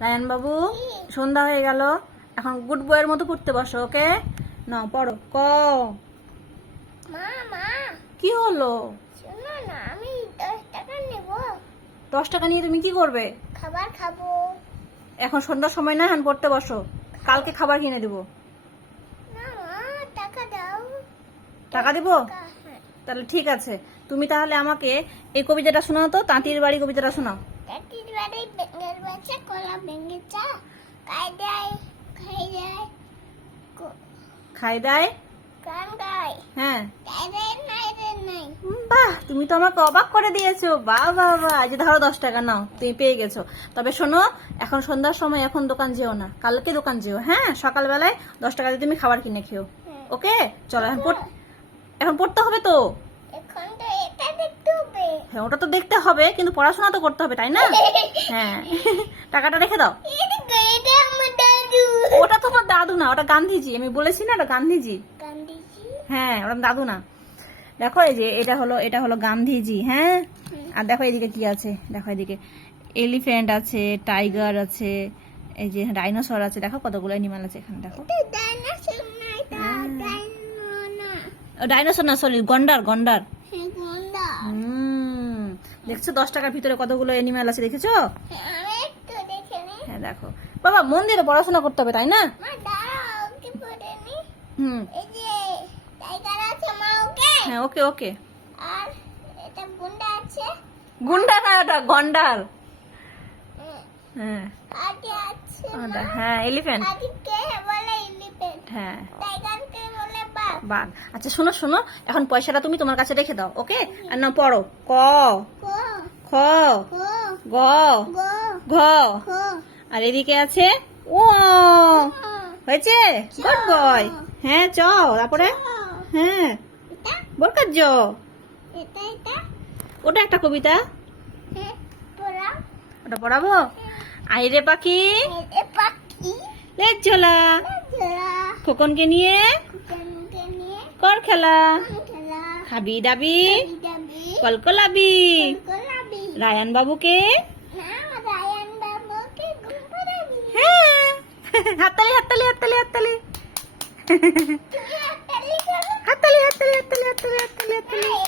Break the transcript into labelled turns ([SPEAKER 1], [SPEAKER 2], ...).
[SPEAKER 1] রায়ন বাবু সন্ধ্যা হয়ে গেল। এখন গুড বয়ের মতো পড়তে বসো ওকে? না পড়ো ক? কি হলো?
[SPEAKER 2] আমি দশ টাকা নেব।
[SPEAKER 1] দশ টাকা নিয়ে তুমি কি করবে?
[SPEAKER 2] খাবার খাব।
[SPEAKER 1] এখন সন্ধ্যার সময় না এখন পড়তে বসো। কালকে খাবার কিনে দিব।
[SPEAKER 2] টাকা
[SPEAKER 1] দিব?
[SPEAKER 2] হ্যাঁ।
[SPEAKER 1] তাহলে ঠিক আছে। তুমি তাহলে আমাকে এই কবিতাটা শোনাও তো তাঁতির বাড়ি কবিতাটা শোনাও।
[SPEAKER 2] বাড়ি বেঙ্গের বাচ্চা কলা ভেঙে চা খাই দেয় খাই দেয়
[SPEAKER 1] খাই দেয়?
[SPEAKER 2] গায়।
[SPEAKER 1] হ্যাঁ। বাহ তুমি তো আমাকে অবাক করে দিয়েছ। বাহ বাহ বাহ এই যে ধরো দশ টাকা নাও তুমি পেয়ে গেছো। তবে শোনো এখন সন্ধ্যার সময় এখন দোকান যেও না কালকে দোকান যেও হ্যাঁ? সকালবেলায় দশ টাকা দিয়ে তুমি খাবার কিনে খেও
[SPEAKER 2] হ্যাঁ।
[SPEAKER 1] ওকে? চলো এখন এখন পড়তে হবে তো
[SPEAKER 2] এখন তো এটা দেখতে হবে
[SPEAKER 1] হ্যাঁ ওটা তো দেখতে হবে কিন্তু পড়াশোনা তো করতে হবে তাই না? হ্যাঁ। টাকাটা রেখে দাও। ওটা তোমার দাদু না ওটা গান্ধীজি আমি বলেছি না ওটা গান্ধীজি। হ্যাঁ ওটা দাদু না। দেখো এই যে এটা হলো এটা হলো গান্ধীজি হ্যাঁ? আর দেখো এদিকে কি আছে দেখো এদিকে। এলিফ্যান্ট আছে টাইগার আছে এই যে ডাইনোসর আছে দেখো কতগুলো অ্যানিমাল আছে এখানে দেখো।
[SPEAKER 2] ডাইনোসর না এটা
[SPEAKER 1] হ্যাঁ। সরি গন্ডার গন্ডার।
[SPEAKER 2] হ্যাঁ
[SPEAKER 1] হুম। দেখছ? দশ টাকার ভিতরে কতগুলো অ্যানিমাল আছে দেখেছ? হ্যাঁ দেখো। বাবা মন দিয়ে পড়াশোনা করতে হবে তাই না? হুম। হ্যাঁ ওকে ওকে।
[SPEAKER 2] গুন্ডা
[SPEAKER 1] না ওটা গন্ডার। হ্যাঁ। হ্যাঁ এলিফ্যান্ট হ্যাঁ।
[SPEAKER 2] বাঘ।
[SPEAKER 1] আচ্ছা শোনো শোনো। এখন পয়সাটা তুমি তোমার কাছে রেখে দাও ওকে? আর না পড়ো। কো? খ গ ঘ আর এদিকে আছে ও হয়েছে? Good boy. হ্যাঁ চ, তারপরে? হ্যাঁ। বরকার জ। ওটা একটা কবিতা। ওটা পড়াবো? আইরে পাখি। লেজ ঝোলা। খোকনকে নিয়ে কর খেলা। খাবি দাবি। কলকলাবি। রায়ান বাবুকে হ্যাঁ। হাততালি হাততালি হাততালি হাততালি। হাততালি হাততালি হাততালি হাততালি হাততালি হাততালি।